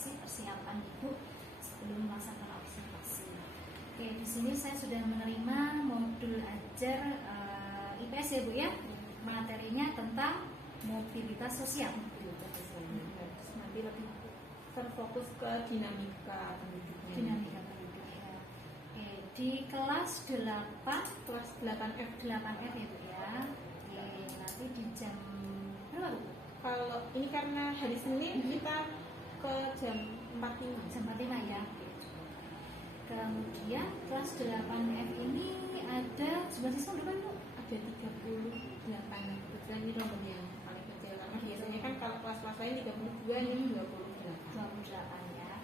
sih persiapan Ibu sebelum melaksanakan observasi. Oke, di sini saya sudah menerima modul ajar IPS ya Bu ya. Materinya tentang mobilitas sosial. Nanti lebih terfokus ke dinamika penduduknya. Dinamika penduduk ya. Oke, di kelas 8 Kelas 8F. 8F ya Bu ya. Oke, nanti di jam berapa Bu? Kalau ini karena hari Senin kita ke jam 45. Jam 45 ya. Kemudian kelas 8F ini ada jumlah siswa berapa Bu? Ada 38. Kebetulan ini nomor yang paling kecil karena biasanya kan kalau kelas-kelas lain 32, ini 28. 28 ya.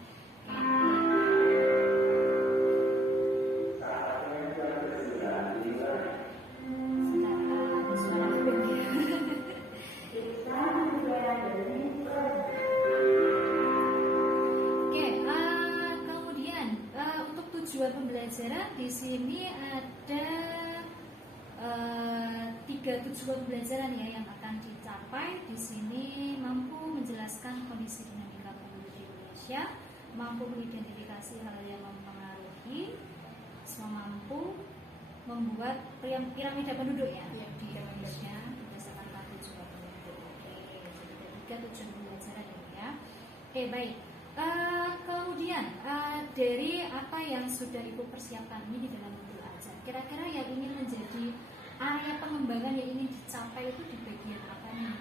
Tujuan pembelajaran di sini ada 3 tujuan pembelajaran ya yang akan dicapai. Di sini mampu menjelaskan kondisi dinamika penduduk di Indonesia, mampu mengidentifikasi hal yang mempengaruhi, mampu membuat piramida penduduk ya di Indonesia berdasarkan 4 tujuan penduduk. Oke, jadi ada 3 tujuan pembelajaran ya. Oke, baik. Kemudian dari apa yang sudah Ibu persiapkan ini di dalam modul ajar, kira-kira yang ingin menjadi area pengembangan yang ingin dicapai itu di bagian apa nih?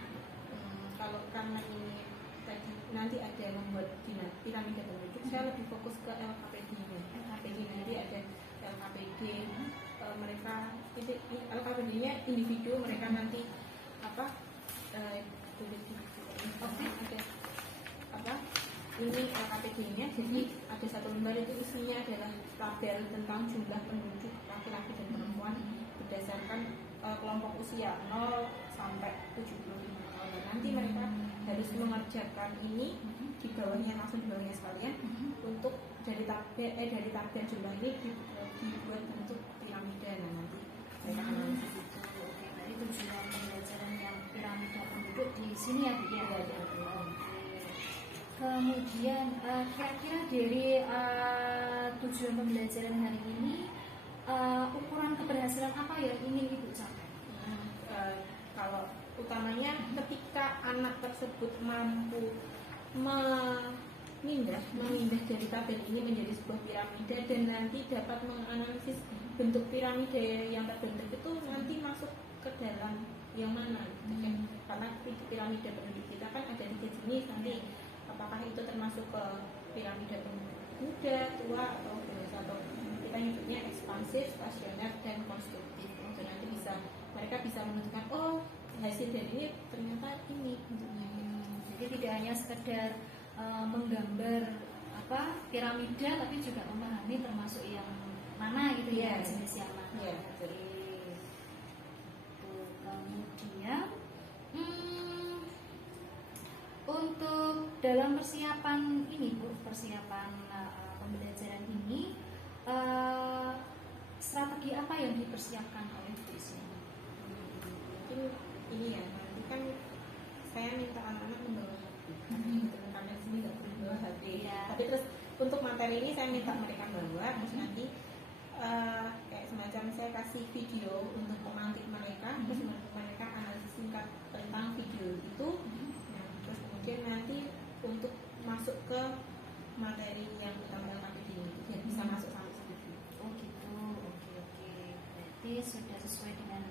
Kalau karena ini tadi nanti ada membuat piramida penduduk, saya lebih fokus ke LKPD-nya. LKPD nanti ada LKPD, mereka itu LKPD-nya individu, mereka nanti apa? Ada apa? Ini LKPD-nya, jadi ada satu lembar itu isinya adalah tabel tentang jumlah penduduk laki-laki dan perempuan berdasarkan kelompok usia 0 sampai 75 tahun. Dan nanti mereka harus mengerjakan ini di bawahnya, langsung di bawahnya sekalian untuk dari tabel jumlah ini dibuat bentuk piramida. Nah, nanti mereka analisis itu. Oke, tadi tujuan pembelajaran yang piramida penduduk di sini ya Bu ya. Kemudian kira-kira dari tujuan pembelajaran hari ini ukuran keberhasilan apa yang ingin Ibu capai? Kalau utamanya ketika anak tersebut mampu memindah dari tabel ini menjadi sebuah piramida dan nanti dapat menganalisis bentuk piramida yang terbentuk itu nanti masuk ke dalam yang mana? Karena piramida penduduk kita kan ada 3 jenis nanti. Apakah itu termasuk ke piramida penduduk muda, tua, atau dewasa, atau kita nyebutnya ekspansif, stasioner, dan konstruktif. Untuk nanti mereka bisa menentukan, oh hasil dari ini ternyata ini bentuknya. Jadi tidak hanya sekedar menggambar piramida, tapi juga memahami termasuk yang mana gitu ya, jenis yang mana. Ya, kemudian untuk dalam persiapan ini Bu, persiapan pembelajaran ini, strategi apa yang dipersiapkan oleh Bu sini? Mungkin ini ya, nanti kan saya minta anak-anak membawa HP, karena sini nggak boleh bawa HP. Tapi terus untuk materi ini saya minta mereka bawa, terus nanti kayak semacam saya kasih video untuk pemantik mereka, terus mereka analisis singkat tentang video itu. Terus kemudian nanti untuk masuk ke materi yang utama LKPD ini biar bisa masuk sampai situ. Oh gitu, oke. Berarti sudah sesuai dengan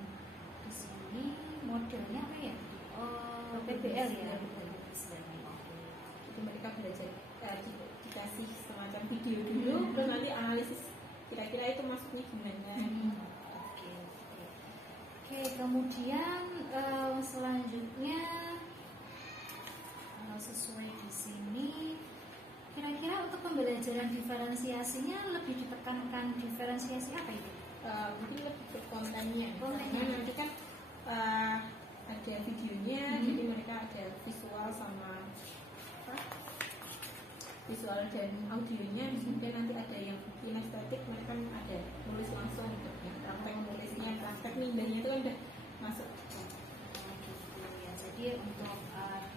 di sini modelnya apa ya? Oh, PBL ya. Jadi mereka belajar dikasih semacam video dulu, terus nanti analisis kira-kira itu masuknya gimana. Oke, kemudian selanjutnya sesuai di sini, kira-kira untuk pembelajaran diferensiasinya lebih ditekankan diferensiasi apa itu? Mungkin lebih ke kontennya. Nanti kan ada videonya, jadi mereka ada visual sama visual dan audionya. Kemudian nanti ada yang kinestetik, mereka ada nulis langsung untuk yang praktek nulisnya, praktek mindahnya itu kan udah masuk. Jadi untuk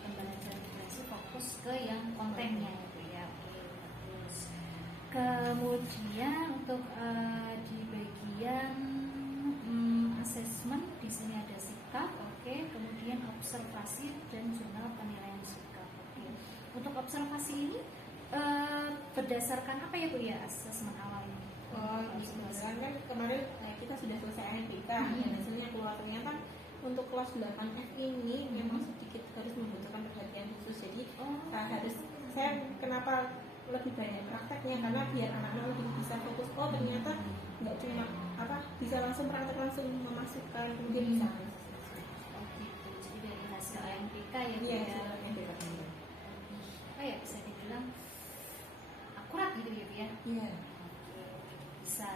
pembelajaran diferensiasi fokus ke yang kontennya gitu ya. Kemudian untuk di bagian asesmen di sini ada sikap, oke. Kemudian observasi dan jurnal penilaian sikap, oke. Untuk observasi ini berdasarkan apa ya Bu ya asesmen awal ini? Oh, kebetulan kan kemarin kita sudah selesai ANPK dan hasilnya keluar ternyata untuk kelas 8F ini memang sedikit harus membutuhkan perhatian khusus. Jadi saya kenapa lebih banyak prakteknya karena biar anak-anak lebih bisa fokus. Oh ternyata nggak cuma bisa langsung praktek langsung memasukkan kemudian bisa. Oh gitu. Jadi dari hasil ANPK ya Bu Iya, ya. hasil ANPK. Ya bisa dibilang akurat gitu ya Bu ya. Iya. Bisa.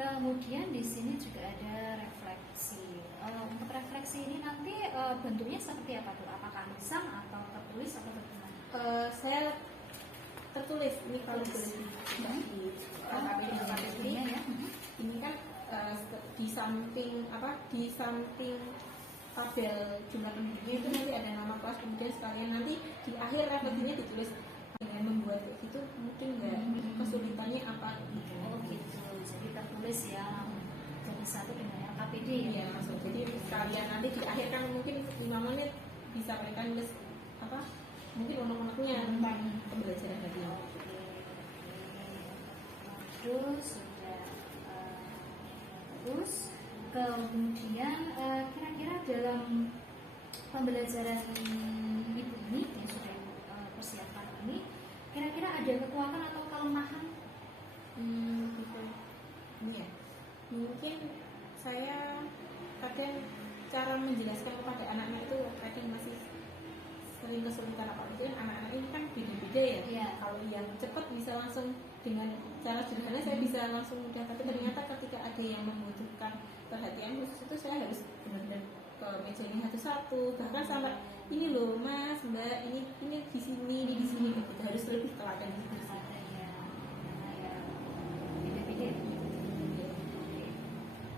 Kemudian di sini juga ada refleksi. Untuk refleksi ini nanti bentuknya seperti apa tuh? Apakah lisan atau tertulis atau bagaimana? Saya tertulis ini kalau boleh di KPD ya. Ini kan di samping tabel jumlah penduduknya itu nanti ada nama kelas, kemudian sekalian nanti di akhir refleksinya ditulis dengan membuat itu mungkin nggak kesulitannya apa gitu. Oh gitu, jadi tertulis ya dari satu dengan yang KPD ya. Iya maksud. Jadi sekalian nanti di akhir kan mungkin 5 menit bisa mereka nulis mungkin unek-uneknya tentang pembelajaran tadi. Terus sudah terus kemudian kira-kira dalam pembelajaran ibu ini yang sudah persiapkan ini, kira-kira ada kekuatan atau kelemahan? Gitu. Ini ya. Mungkin saya kadang cara menjelaskan kepada anak-anak itu kadang masih sering kesulitan, apalagi kan anak-anak ini kan beda-beda ya. Iya. Kalau yang cepat bisa langsung dengan cara sederhana saya bisa langsung mudah, tapi ternyata ketika ada yang membutuhkan perhatian khusus itu saya harus benar-benar ke meja ini satu-satu, bahkan sampai ini loh Mas, Mbak, ini di sini, ini di sini, gitu. Harus lebih teladan di situ.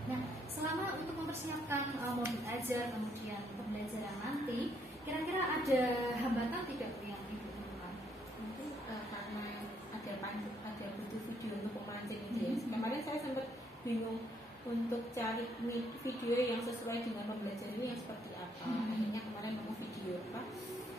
Nah, selama untuk mempersiapkan modul ajar kemudian pembelajaran nanti, kira-kira ada hambatan tidak Bu yang Ibu temukan? Mungkin karena ada butuh video untuk pemancing itu ya. Kemarin saya sempat bingung untuk cari video yang sesuai dengan pembelajaran ini yang seperti apa. Akhirnya kemarin nemu video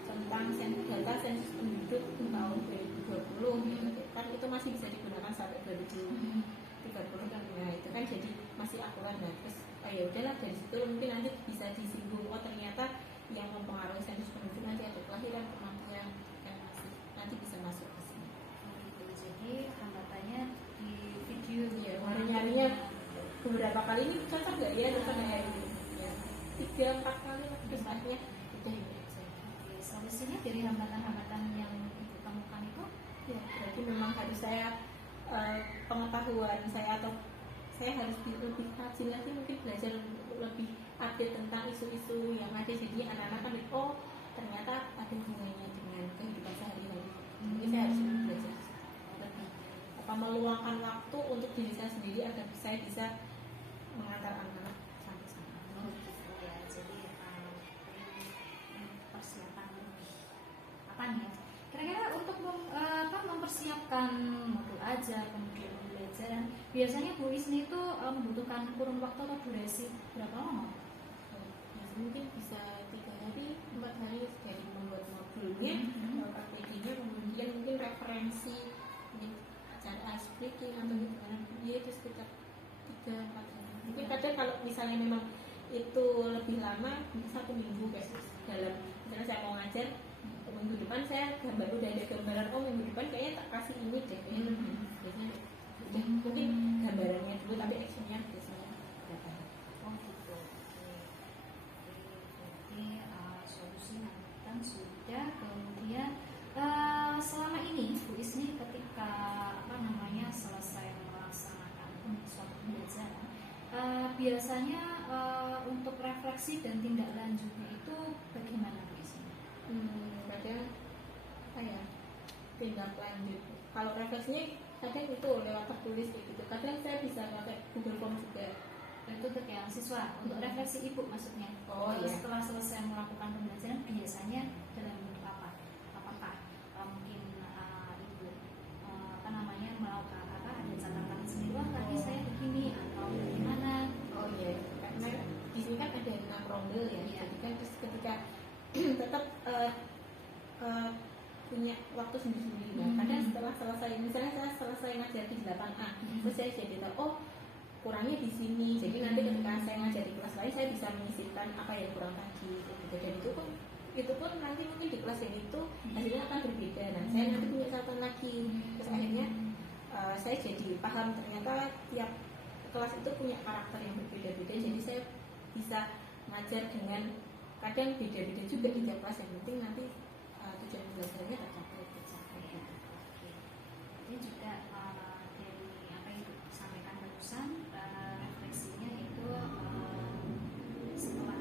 tentang data sensus penduduk tahun 2020 gitu. Kan itu masih bisa digunakan sampai 2030 kan. Nah itu kan jadi masih akurat. Nah terus ya udahlah, dari situ mungkin nanti bisa disinggung, oh ternyata yang mempengaruhi sensus penduduk nanti ada kelahiran, kematian, yang masih nanti bisa masuk ke sini. Jadi hambatannya di video Ya, nyarinya beberapa kali ini cocok nggak ya, cocok nggak ya, 3-4 kali terus akhirnya udah ini aja. Solusinya dari hambatan-hambatan yang Ibu temukan itu Ya berarti memang harus saya pengetahuan saya atau saya harus lebih rajin lagi, mungkin belajar lebih update tentang isu-isu yang ada, jadi anak-anak kan oh ternyata ada hubungannya dengan kehidupan sehari-hari. Jadi saya harus belajar lebih meluangkan waktu untuk diri saya sendiri agar saya bisa mengantar anak-anak sampai sana. ya, jadi persiapan lebih apa nih ya? Kira-kira untuk mempersiapkan modul ajar kemudian pembelajaran, biasanya Bu Isni itu membutuhkan kurun waktu atau durasi berapa lama? Mungkin bisa 3 hari, 4 hari dari membuat modulnya, prakteknya, kemudian mungkin referensi, mungkin acara speaking atau gimana, ya itu sekitar 3-4 hari. Mungkin kadang kalau misalnya memang itu lebih lama, 1 minggu kayak dalam, misalnya saya mau ngajar minggu depan saya udah ada gambaran, oh minggu depan kayaknya tak kasih ini deh, biasanya udah mungkin gambarannya dulu tapi actionnya biasanya berapa. Oh gitu. Jadi solusi kan sudah. Kemudian selama ini Bu Isni ketika selesai melaksanakan suatu pembelajaran, biasanya untuk refleksi dan tindak lanjutnya itu bagaimana Bu Isni? Kadang tindak lanjut. Kalau refleksinya kadang itu lewat tertulis kayak gitu. Kadang saya bisa pakai Google Form juga. Itu untuk yang siswa, untuk refleksi Ibu maksudnya. Oh iya. Setelah selesai melakukan pembelajaran biasanya dalam bentuk apa? Apakah mungkin Ibu rombel ya. Iya. Jadi kan terus ketika tetap punya waktu sendiri-sendiri. Nah, kadang setelah selesai, misalnya saya selesai ngajar di 8A, terus saya jadi tahu, oh kurangnya di sini. Jadi nanti ketika saya ngajar di kelas lain, saya bisa menyisipkan apa yang kurang tadi. Gitu. Dan itu pun nanti mungkin di kelas yang itu hasilnya akan berbeda. Nah, saya nanti punya catatan lagi. Terus akhirnya saya jadi paham ternyata tiap kelas itu punya karakter yang berbeda-beda. Jadi saya bisa ngajar dengan kadang beda-beda juga di tiap kelas. Yang penting nanti tujuan belajarnya tercapai gitu. Ini juga dari apa yang disampaikan barusan, refleksinya itu setelah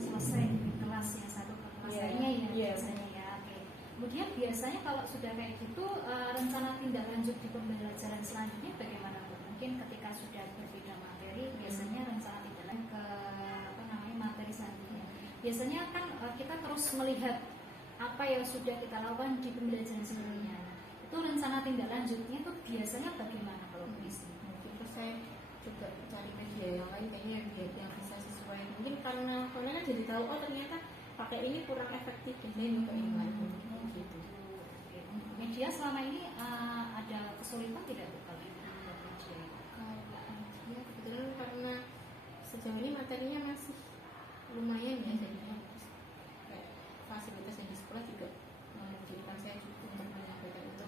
selesai kelas yang satu ke kelas lainnya ya biasanya ya. Oke. Kemudian biasanya kalau sudah kayak gitu, rencana tindak lanjut di pembelajaran selanjutnya bagaimana Bu? Mungkin ketika sudah berbeda materi, biasanya rencana tindak lanjut ke materi selanjutnya. Biasanya kan kita terus melihat apa yang sudah kita lakukan di pembelajaran sebelumnya. Itu rencana tindak lanjutnya itu biasanya bagaimana kalau mengisi? Mungkin saya coba cari media yang lain kayaknya yang bisa sesuai. Mungkin karena jadi tahu oh ternyata pakai ini kurang efektif dan saya nyoba yang lain. Gitu. Media selama ini ada kesulitan tidak Bu kalau media? Kalau media kebetulan karena sejauh ini materinya masih lumayan ya, jadinya kayak fasilitas yang di sekolah juga memungkinkan saya juga untuk menyampaikan itu.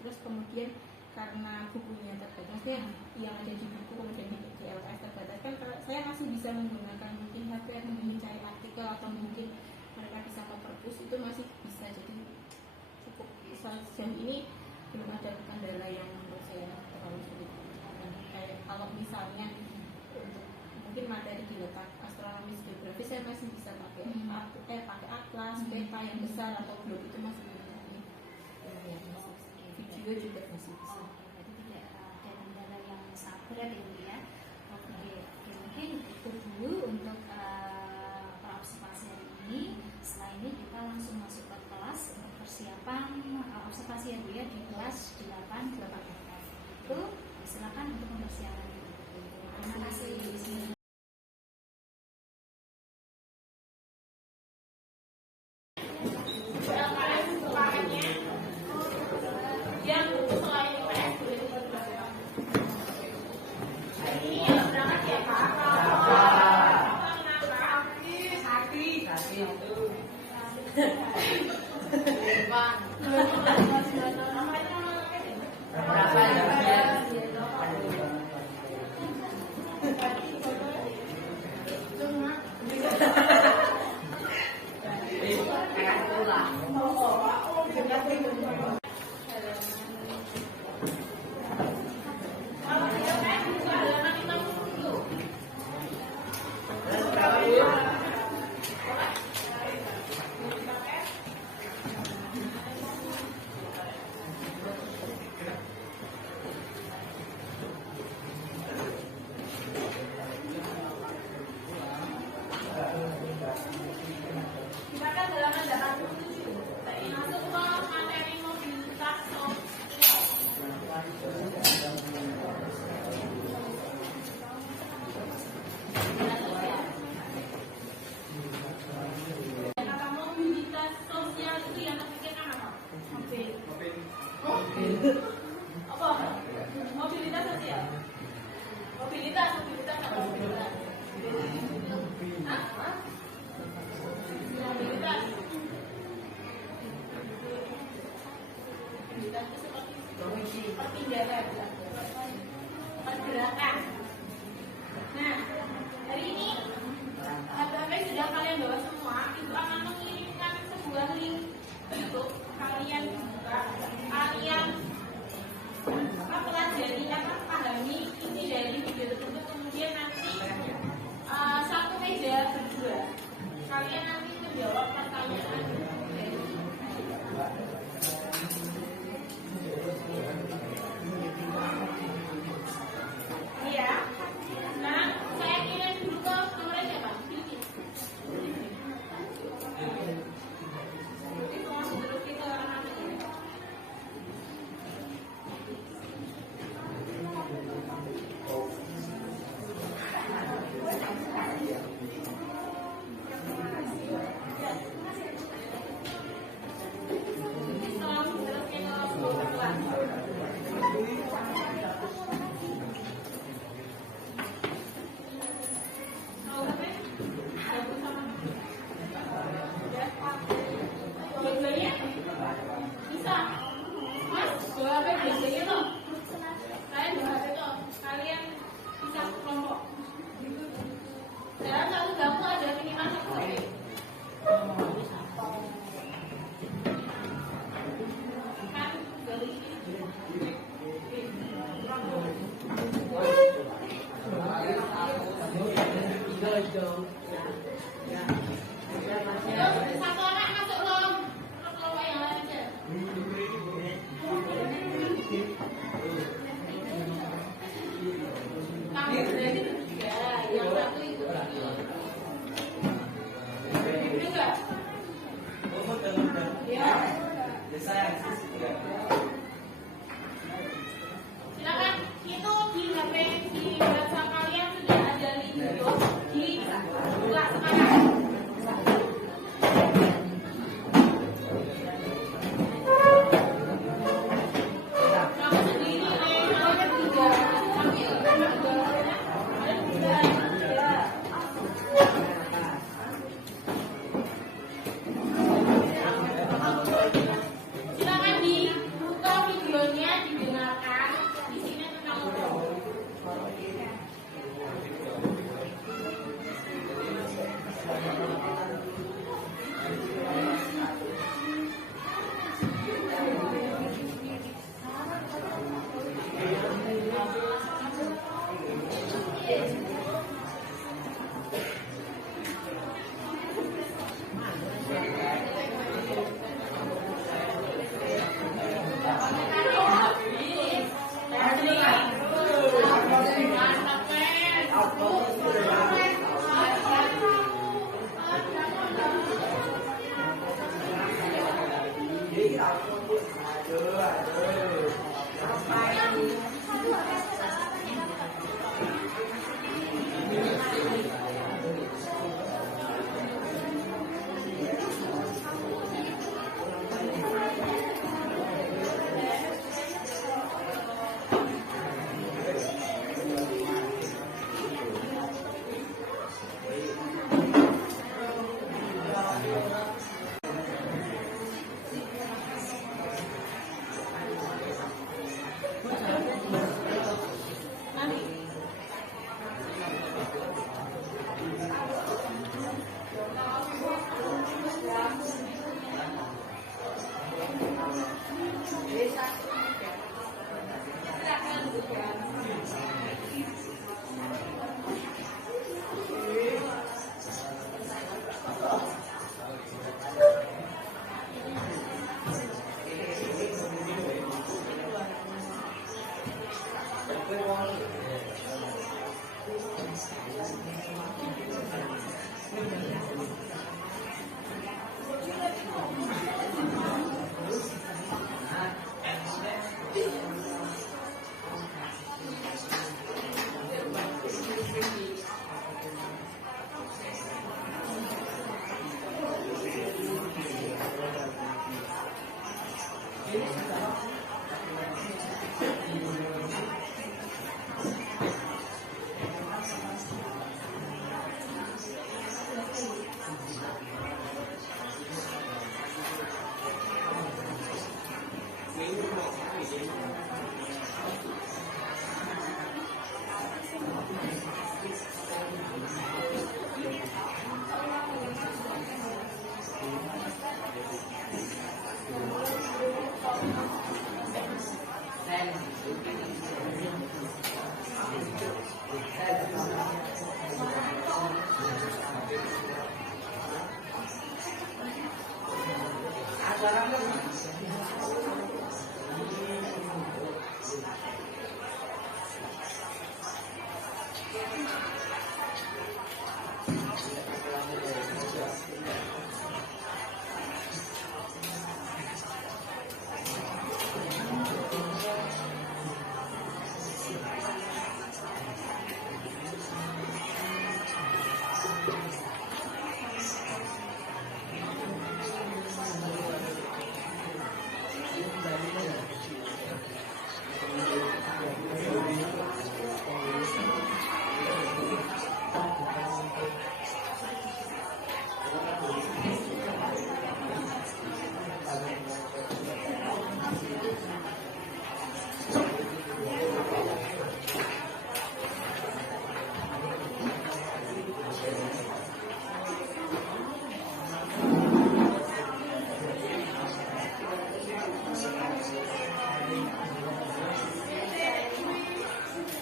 Terus kemudian karena bukunya terbatas, yang ada di buku kemudian di LKS terbatas, kan saya masih bisa menggunakan mungkin HP atau mungkin cari artikel atau mungkin mereka bisa ke perpus, itu masih bisa. Jadi cukup sejauh ini belum ada kendala yang menurut saya terlalu sulit. Kayak kalau misalnya untuk mungkin materi di letak astronomis geografi saya masih bisa pakai pakai atlas, peta yang besar atau globe itu masih bisa. Video juga masih bisa. Jadi tidak ada kendala yang sangat berat ya. Oke, mungkin itu dulu untuk observasi hari ini. Setelah ini kita langsung masuk ke kelas untuk persiapan observasi ya Bu ya di kelas 8 itu silakan untuk mempersiapkan. Terima kasih. Pergerakan. Nah, hari ini HP sudah kalian bawa semua, itu akan mengirimkan sebuah link untuk kalian buka, kalian pelajari, pahami isi dari video tersebut. Kemudian nanti satu meja berdua, kalian nanti menjawab pertanyaan dari ya. Nah, saya kirim dulu ke nomornya siapa? Bilkis. Itu masih terus kita orang Mas, bawa HP biasanya tuh. Kalian bawa HP tuh. Kalian bisa kelompok. Dalam satu gabung ada minimal satu HP. Kan dari satu anak masuk loh. Kelompok yang lain aja. Kamu berarti bertiga, yang satu itu ini enggak? Ya. Silakan itu di HP di WhatsApp kalian sudah ada video di buka sekarang. Kamu sendiri kalian bertiga. Silakan dibuka videonya, didengarkan. Di sini tentang ngobrol.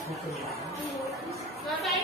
Selesai?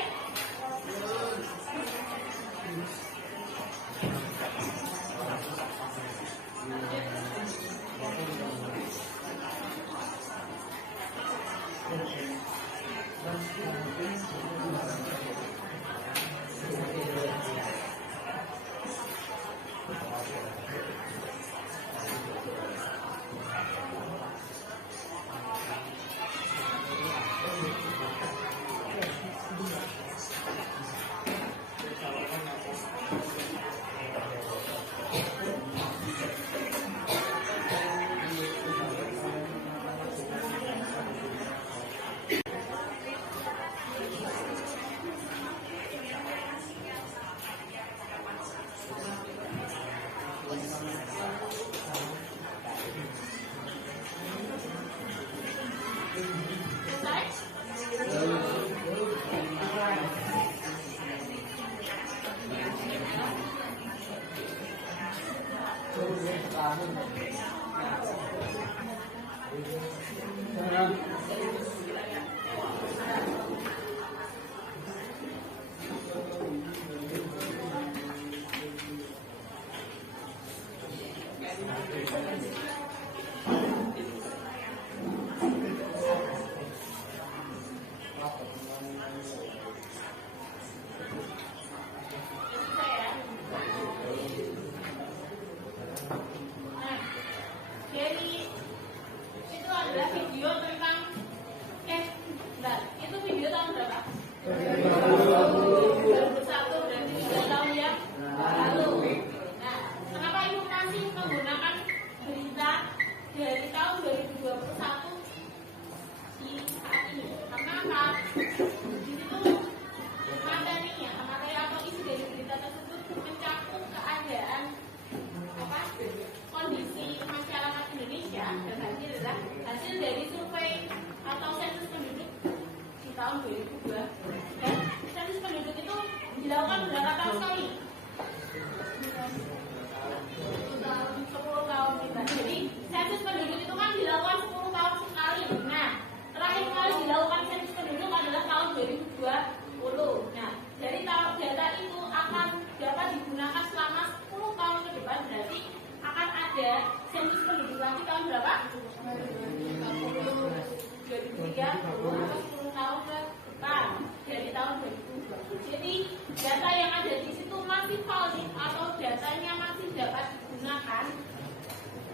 Data yang ada di situ masih valid atau datanya masih dapat digunakan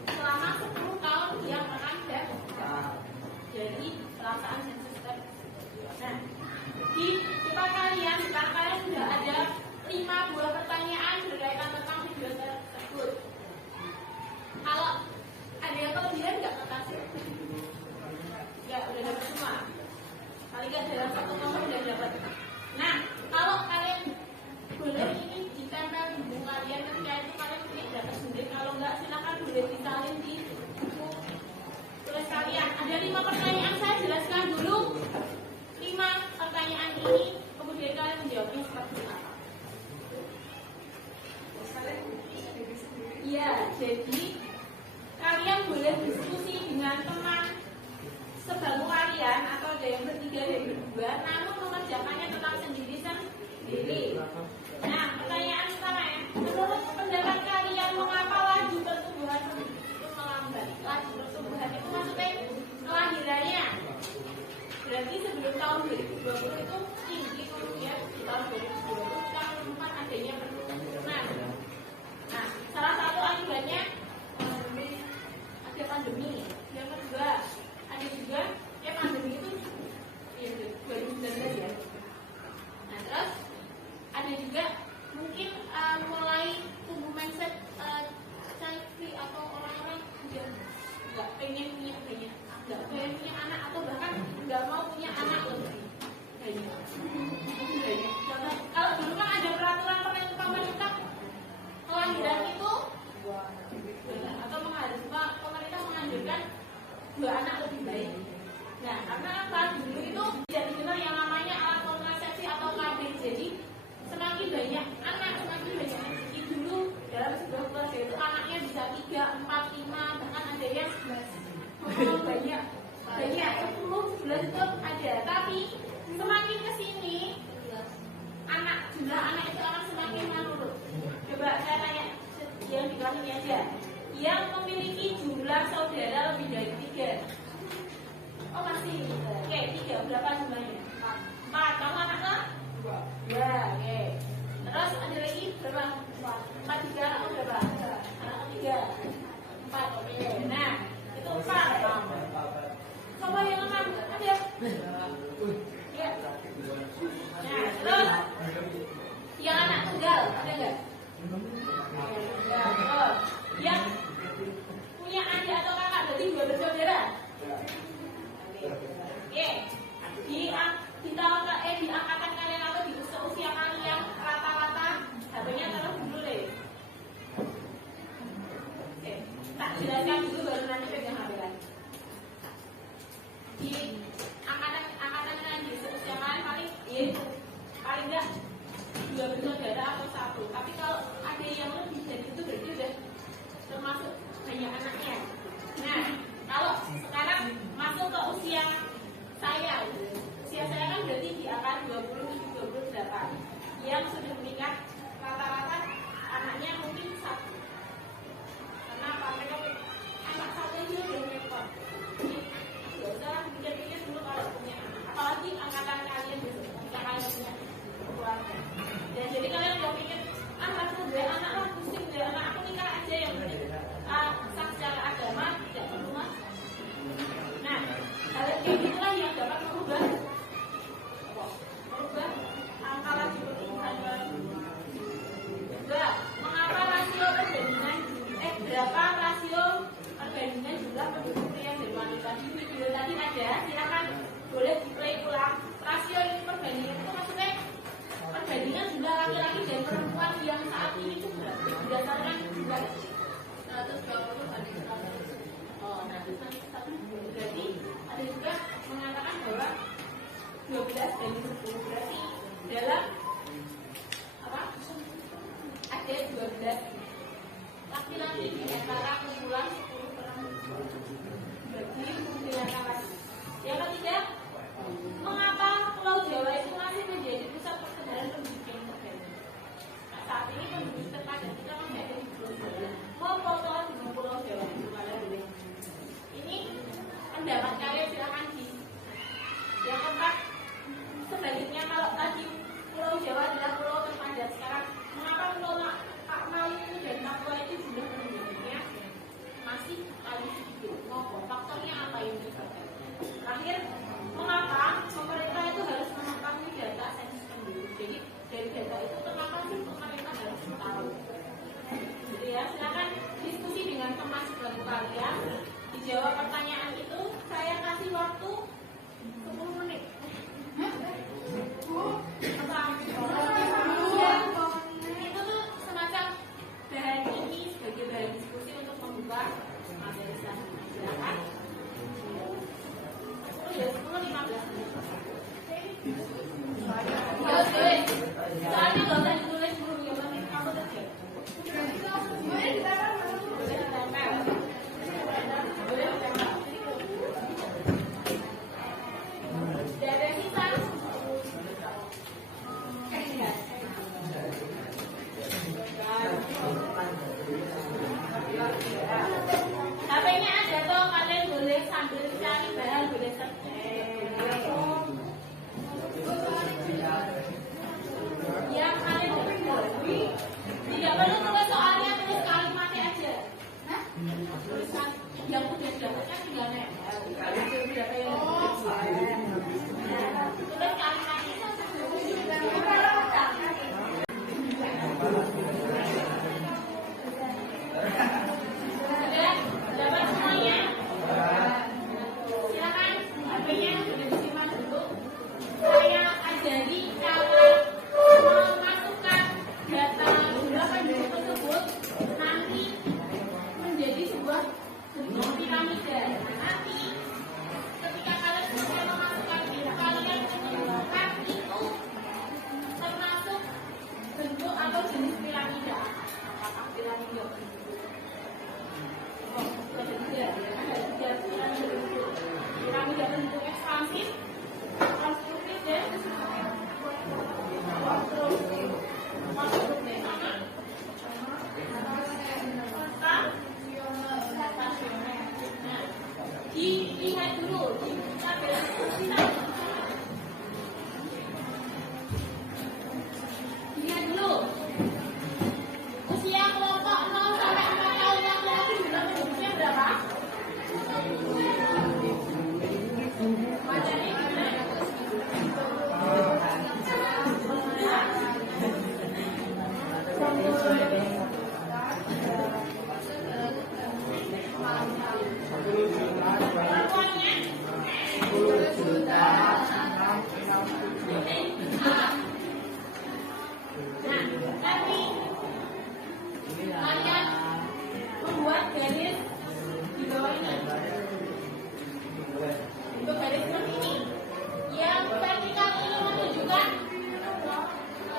selama 10 tahun yang akan datang. Jadi pelaksanaan sensus tersebut. Nah, di depan kalian sudah ada 5 buah pertanyaan berkaitan tentang video tersebut. Kalau ada yang kelebihan nggak kertasnya? Nggak, udah dapat semua. Paling nggak dalam satu nomor udah dapat. Nah, kalau kalian boleh ini ditempel di buku kalian, ketika itu kalian punya data sendiri. Kalau nggak, silakan boleh disalin di buku tulis kalian. Ada 5 pertanyaan, saya jelaskan dulu 5 pertanyaan ini, kemudian kalian menjawabnya seperti apa. Iya, jadi kalian boleh diskusi dengan teman sebangku kalian atau ada yang bertiga dan berdua, namun mengerjakannya tetap sendiri-sendiri. Nah, pertanyaan pertama ya, menurut pendapat kalian mengapa laju pertumbuhan itu melambat? Laju pertumbuhan itu maksudnya kelahirannya. Berarti sebelum tahun 2020 itu tinggi, kemudian di tahun 2020 kita menemukan adanya penurunan. Nah, salah satu akibatnya ada pandemi. Yang kedua, ada juga ya pandemi itu ya 2019 ya. Nah, terus ada juga mungkin mulai tumbuh mindset child free atau orang-orang udah nggak pengen punya banyak, nggak pengen punya anak atau bahkan nggak mau punya anak lebih banyak. Contoh, kalau dulu kan ada peraturan pemerintah kelahiran itu atau pemerintah menganjurkan 2 anak lebih baik. Nah, karena apa? Dulu itu tidak dikenal yang namanya alat kontrasepsi atau KB. Jadi semakin banyak anak, semakin banyak rezeki. Dulu dalam sebuah keluarga itu anaknya bisa 3, 4, 5, bahkan ada yang banyak 10 17 itu ada, tapi semakin kesini jumlah anak itu akan semakin menurun. Coba saya tanya yang di kelas ini aja, yang memiliki jumlah saudara lebih dari 3. Oh masih, oke 3, berapa jumlahnya? 4. Kamu anaknya? 2. Oke. Terus ada lagi berapa? 4 juga, anakmu berapa? Anak 3. 4, oke. Nah, itu 4. Coba yang 6, ada? Ya. Nah, terus yang anak tunggal, ada nggak? Tunggal. Yang punya adik atau kakak berarti 2 bersaudara? Oke. Di angkatan kalian atau di usia kalian rata-rata HP-nya taruh dulu deh. Oke, tak jelaskan dulu baru nanti pegang HP kan. Di angkatan kalian di usia kalian paling enggak 2 bersaudara atau 1. Tapi kalau ada yang lebih dari itu berarti udah termasuk banyak anaknya. Nah, kalau sekarang masuk ke usia saya kan berarti di angka 20-28 yang sudah menikah rata-rata anaknya mungkin 1. Karena apa? Mereka anak 1 aja udah repot. Jadi nggak usah pikir-pikir dulu kalau punya anak. Apalagi angkatan kalian besok ketika kalian punya keluarga. Dan jadi kalian udah pikir harus dua anak lah, pusing dua anak, aku nikah aja yang penting sah secara agama tidak perlu mas. Nah, hal kayak gitulah yang dapat merubah angka lagi pertumbuhan. Kedua, mengapa rasio perbandingan berapa rasio perbandingan jumlah penduduk pria dan wanita? Di video tadi ada, silakan boleh di-play ulang. Rasio ini perbandingan itu maksudnya perbandingan jumlah laki-laki dan perempuan yang saat ini itu berdasarkan jumlah 120 banding 100. Oh, nah itu nanti berarti ada juga mengatakan bahwa 12 banding 10 berarti dalam apa? Ada 12 laki-laki di antara kumpulan 10 perempuan. Berarti menggunakan lagi. Yang ketiga, mengapa Pulau Jawa itu masih menjadi pusat persebaran penduduk yang terbanyak? Nah, saat ini penduduk terpadat kita menjadi di Pulau Jawa. Mau foto dengan Pulau Jawa itu kalian boleh. Ini pendapat kalian silakan di. Yang keempat, sebaliknya kalau tadi Pulau Jawa adalah pulau terpadat, sekarang mengapa Pulau Maluku dan Papua itu jumlah penduduknya masih paling sedikit? Faktornya apa yang disebabkan? Terakhir, mengapa pemerintah itu harus mengetahui data sensus penduduk? Jadi dari data itu kenapa sih pemerintah harus tahu? Jadi ya, silakan diskusi dengan teman sebangku kalian. Dijawab pertanyaan itu, saya kasih waktu 10 menit. Itu tuh semacam bahan ini sebagai bahan diskusi untuk membuka materi selanjutnya. Silakan. 10-15 menit. Soalnya nggak usah ditulis dulu yang penting kamu kerja. Boleh ditempel. Dari sisa HP-nya ada toh, kalian boleh sambil cari bahan, boleh search. Yang kalian tidak perlu tulis soalnya, tulis kalimatnya aja. Tulisan yang udah dapatnya tinggal nempel. Berapa yang tulis kalimatnya saja. Sudah dapat semuanya? Silakan. dilihat dulu di tabel kita. Lihat dulu usia kelompok 0 sampai 4 tahun yang laki jumlah penduduknya berapa? Bacanya gimana? Membuat garis di bawah ini. Untuk garis seperti ini. Yang vertikal ini menunjukkan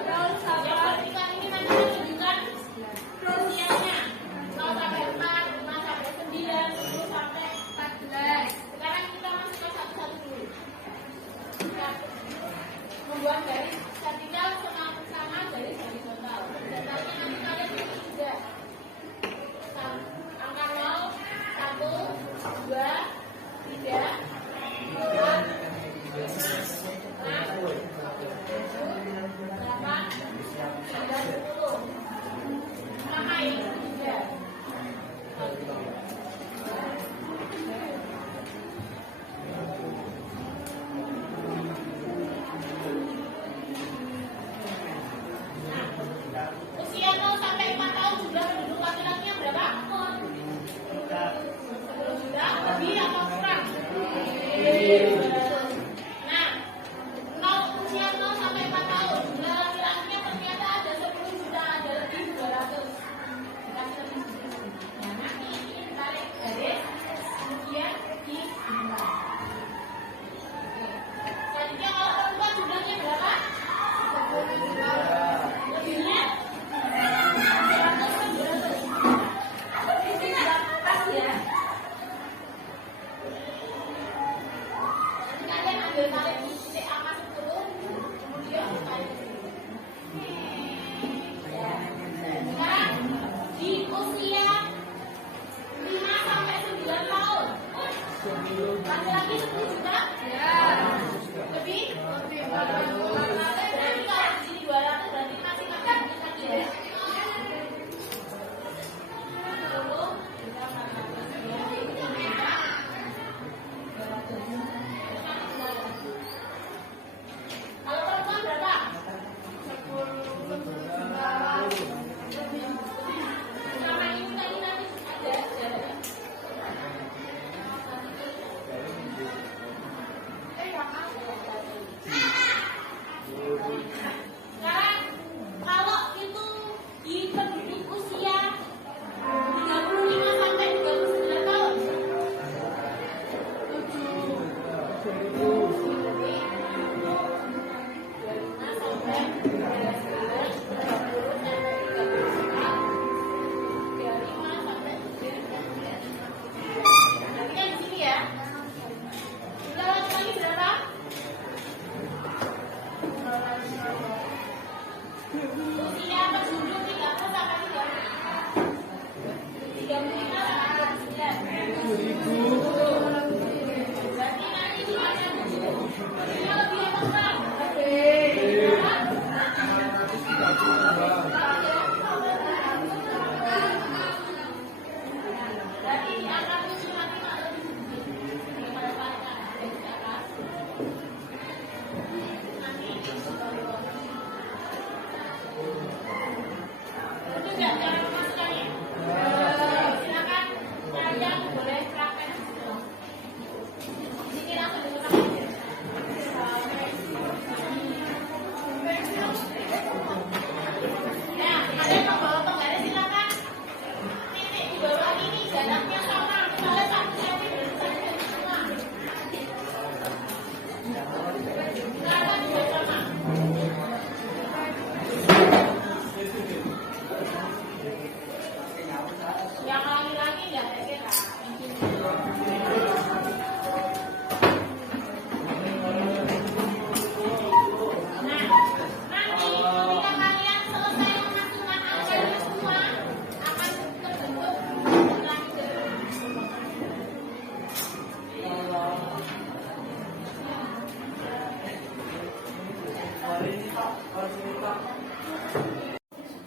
yang vertikal ini nanti menunjukkan usianya 0 sampai 4, 5 sampai 9, 10 sampai 14. Sekarang kita masuk ke satu-satu dulu. Kita membuat garis vertikal sama garis horizontal. Datanya nanti kalian pilih juga. Angka 0, 1, 2, 3, 4, 5, 6, 7, 8, 9, 10. Sama ini juga. Usia 0 sampai 4 tahun jumlah penduduk laki-lakinya berapa? 10 juta lebih atau kurang? Nah, usia 0 sampai 4 tahun jumlah laki-lakinya ternyata ada 10 juta, ada lebih 200. Dikasih lebih. Nah, nanti ini tarik garis, kemudian di bawah. Selanjutnya kalau perempuan jumlahnya berapa? Lebihnya 200. Pas ya. Nanti kalian ambil tarik di titik A masuk turun, kemudian tarik ke sini. Ya. Sekarang di usia 5 sampai 9 tahun. Laki-laki 10 juta? Ya. Lebih? Berarti kalau di sini 200 berarti masih makan lagi ya. Kalau perempuan berapa? 10 sama ini tadi nanti ada.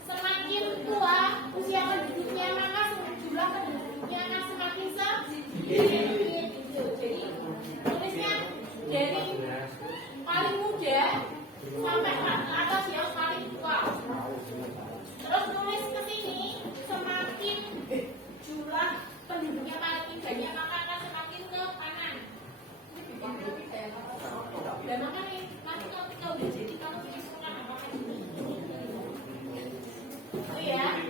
Semakin tua usia penduduknya, maka jumlah penduduknya akan semakin sedikit. Jadi tulisnya dari paling muda sampai ke atas yang paling tua. Terus nulis ke sini, semakin jumlah penduduknya paling banyak, maka akan semakin ke kanan. Dan makanya nanti ketika udah jadi kamu tulis ulang apa ini. Oh ya.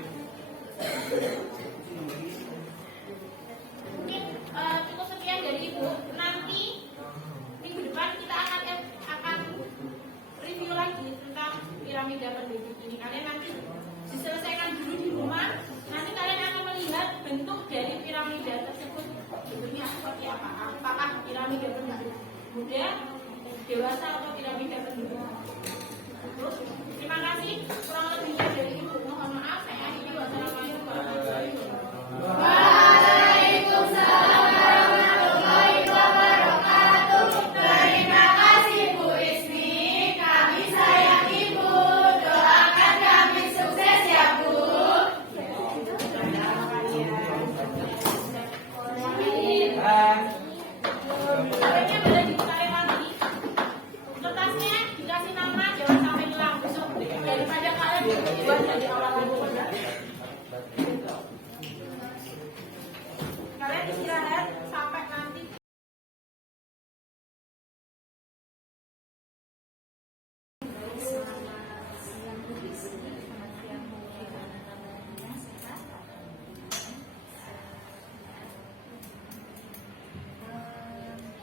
Mungkin cukup sekian dari Ibu. Nanti minggu depan kita akan review lagi tentang piramida penduduk ini. Kalian nanti diselesaikan dulu di rumah. Nanti kalian akan melihat bentuk dari piramida tersebut bentuknya seperti apa. Apakah piramida penduduk muda, dewasa, atau piramida penduduk. Terus, terima kasih. Kurang lebihnya dari Ibu. Mohon maaf. Saya akhiri. Wassalamualaikum warahmatullahi wabarakatuh. Waalaikumsalam warahmatullahi wabarakatuh. Terima kasih Bu Ismi. Kami sayang Ibu. Doakan kami sukses ya Bu. Sebaiknya boleh ditarik lagi. Kertasnya dikasih nama, jangan sampai hilang besok. Daripada kalian buat dari awal lagi. Kalian istirahat sampai nanti. Selamat siang Bu Rizky, selamat siang Bu Firman, sehat?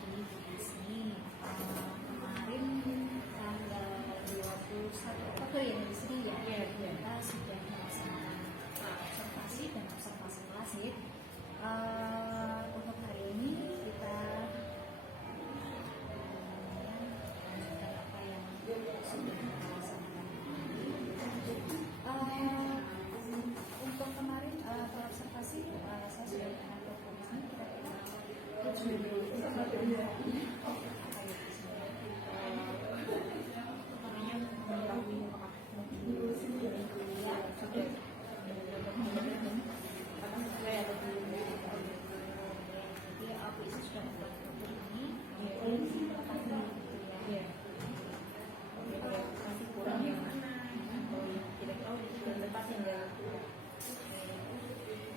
Gini Bu Rizky, kemarin tanggal 21 Oktober ya dari sini ya, kita sudah melaksanakan observasi dan observasi kelas ya. Untuk hari ini kita lanjutkan apa yang sudah kita laksanakan untuk kemarin observasi saya sudah mengatur ini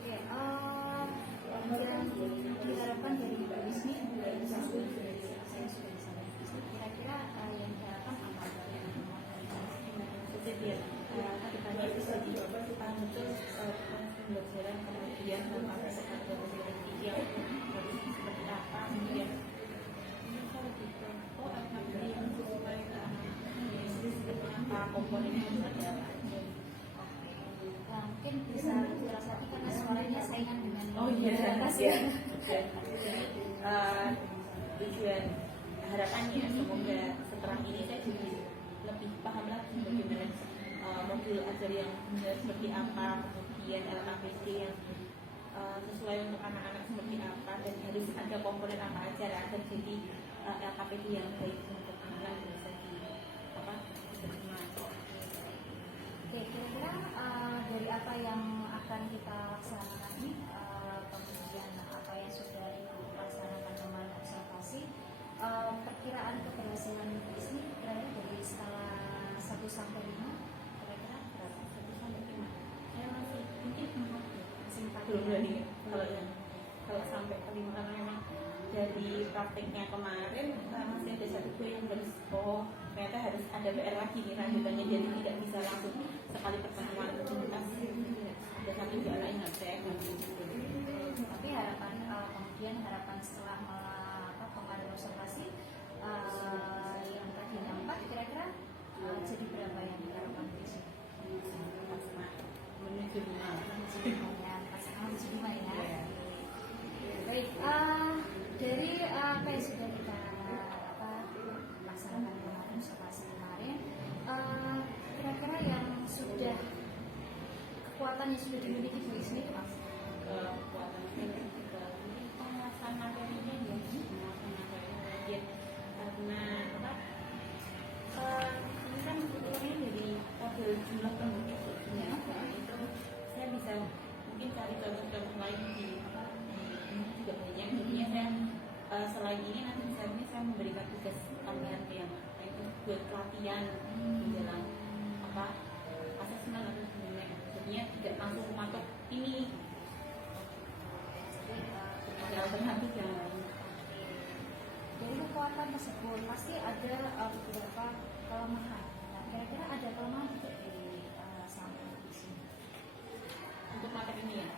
kira-kira tujuan diharapkan dari Bu Ismi saya sudah disampaikan kira-kira yang diharapkan apa? Biar kedepannya bisa dicoba betul pembelajaran kemudian sampai sekarang yang harus seperti apa kemudian kalau gitu aktivitas yang sesuai ke anak seperti apa komponennya ada apa aja. Mungkin bisa dijelaskan karena suaranya saingan dengan atas ya. Tujuan harapannya semoga setelah ini saya jadi lebih paham lagi bagaimana modul ajar yang benar seperti apa, kemudian LKPD yang sesuai untuk anak-anak seperti apa, dan harus ada komponen apa aja agar jadi LKPD yang baik untuk anak bisa diterima. Oke, kira-kira dari apa yang akan kita laksanakan ini, kemudian apa yang sudah Ibu laksanakan kemarin observasi, perkiraan keberhasilan ini kira-kira dari skala 1 sampai 5 kira-kira berapa? 1 sampai 5? Saya masih mungkin Masih 4 belum ya? berani kalau sampai kelima karena memang dari prakteknya kemarin masih ada satu dua yang harus ternyata harus ada PR lagi nih lanjutannya, jadi tidak bisa langsung sekali pertemuan tuntas, ada satu dua anak yang harus saya Tapi harapan kemudian harapan setelah kemarin observasi yang tadi 4 kira-kira jadi berapa yang diharapkan di sini? menuju lima. Ya, pasangan menuju 5 ya. Baik, dari apa yang sudah kita laksanakan kemarin, observasi kemarin, kira-kira yang sudah kekuatan yang sudah dimiliki Bu Ismi itu Mas? Kekuatan penguasaan materinya ya, penguasaan materinya karena ini kan sebetulnya lagi ini nanti misalnya saya memberikan tugas tambahan ke yang itu buat pelatihan di dalam apa asesmen atau sebagainya, jadinya tidak langsung matok ini ada alternatif yang lain. Dari kekuatan tersebut pasti ada beberapa kelemahan. Nah, kira-kira ada kelemahan tidak dari selama di sini? Untuk materi ini ya,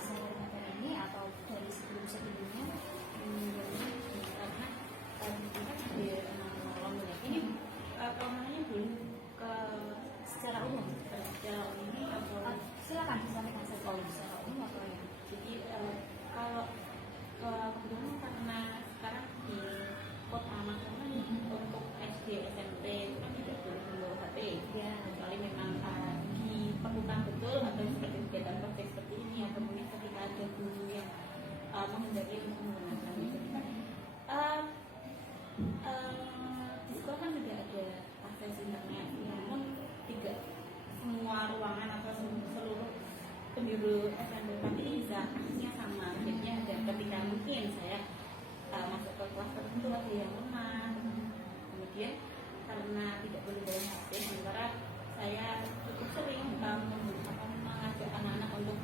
Bisa dari materi ini atau dari sebelum-sebelumnya? Karena kita kan di malam ini kelemahannya belum ke Secara umum? secara ini atau Silakan disampaikan saja secara umum atau yang jadi kalau kebetulan karena sekarang di kota Makassar untuk SD SMP itu kan tidak boleh membawa HP ya. kecuali memang diperlukan betul atau seperti kegiatan praktek seperti ini atau mungkin ketika ada guru yang menghendaki untuk menggunakan itu. Di sekolah kan juga ada akses internet, namun tidak semua ruangan atau seluruh penjuru SMP ini bisa aksesnya sama. Jadinya ada ketika mungkin saya masuk ke kelas tertentu ada yang lemah, kemudian karena tidak boleh bawa HP, sementara saya cukup sering mengajak anak-anak untuk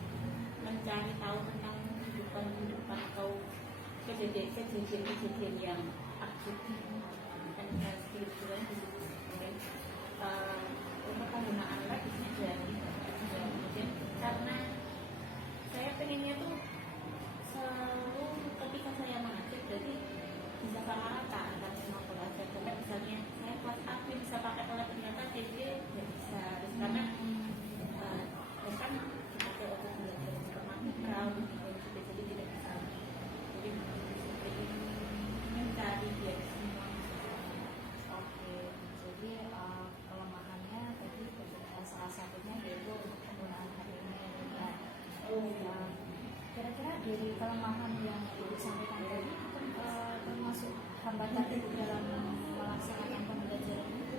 mencari tahu tentang kehidupan atau kejadian yang akut dan spiritual di situ. Kemudian untuk penggunaan lab ini dari kemudian karena saya pengennya tuh selalu ketika saya mengajar jadi bisa sama rata antara semua pelajar. Karena misalnya saya kelas A bisa pakai lab, ternyata D nggak bisa, karena kan kita ada untuk belajar informatika jadi tidak bisa. Jadi mencari dia semua. Oke, jadi kelemahannya tadi salah satunya yaitu untuk penggunaan HP-nya. Kira-kira dari kelemahan yang Ibu sampaikan tadi termasuk hambatan dalam melaksanakan pembelajaran itu?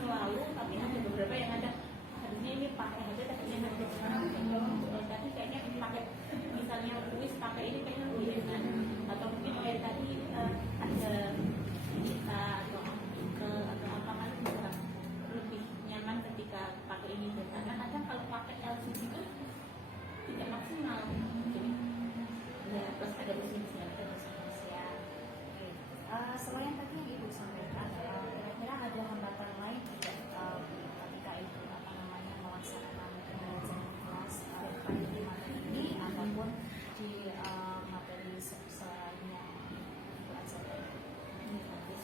Selalu, tapi ada beberapa yang ada harusnya ini pakai aja tapi yang ada tapi kayaknya pakai misalnya kuis pakai ini kayaknya lebih enak, atau mungkin kayak tadi ada kita atau apa kan bisa lebih nyaman ketika pakai ini. Dan kadang-kadang kalau pakai LCD itu tidak maksimal, jadi ya plus ada bisnisnya. Selain tadi yang Ibu sampaikan, kira-kira ada hambatan lain tidak ketika Ibu melaksanakan pembelajaran kelas baik di materi ini ataupun di materi selainnya Ibu ajarkan? Ini habis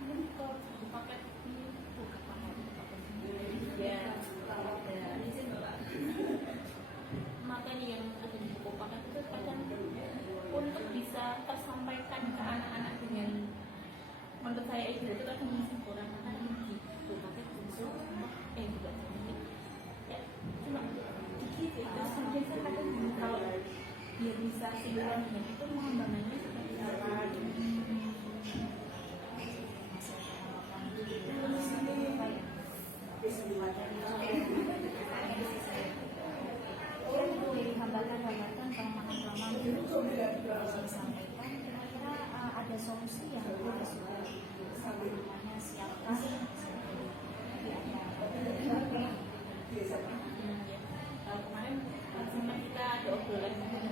mungkin ke buku paket ini buku paket ya kalau ada materi yang ada di buku paket itu kadang untuk bisa tersampaikan ke anak-anak dengan menurut saya itu kan masih kurang, karena di buku paket justru juga sedikit ya cuma dikit ya. Terus kemudian saya kadang kalau dia bisa sinkron dengan itu pengembangannya seperti apa Dari hambatan-hambatan kelemahan-kelemahan itu bisa disampaikan, kira-kira ada solusi yang harus sudah namanya siapkan kemarin sempat kita ada obrolan dengan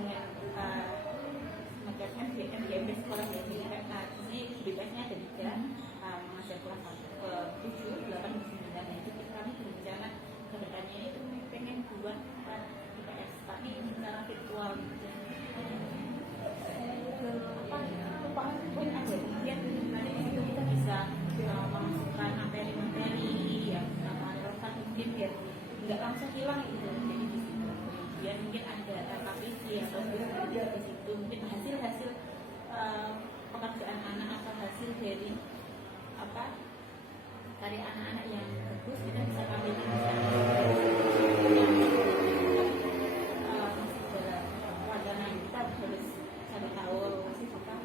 semacam MGMB sekolah ya, ini BPS-nya ada 3 mengajar kelas 7, 8, 9. Itu kami berencana ke depannya itu pengen buat BPS tapi secara virtual. Lupakan poin aja, kemudian nanti di situ kita bisa memasukkan materi-materi yang relevan mungkin biar nggak langsung hilang gitu. Jadi di situ biar mungkin ada KPC atau di situ mungkin hasil-hasil pekerjaan anak atau hasil dari apa karya anak-anak yang bagus kita bisa ambil masih dalam wacana kita harus cari tahu masih apa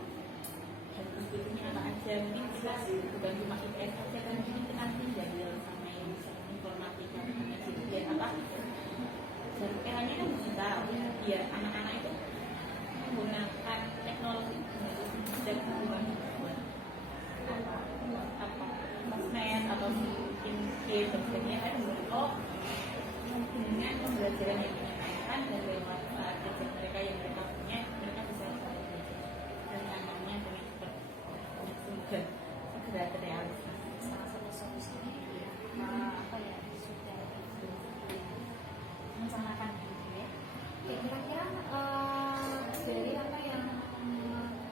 dan sebetulnya apa aja. Mungkin kita bukan cuma IPS saja kan, mungkin kita nanti jadi sama yang bisa informatika dan apa dan PH-nya kan digital biar anak-anak itu dosennya kan dengan pembelajaran yang menyenangkan dan lewat gadget mereka yang mereka punya, mereka bisa dan namanya dengan cepat segera terrealisasi. Salah satu solusinya apa ya, sudah merencanakan gitu ya. Oke, kira-kira dari apa yang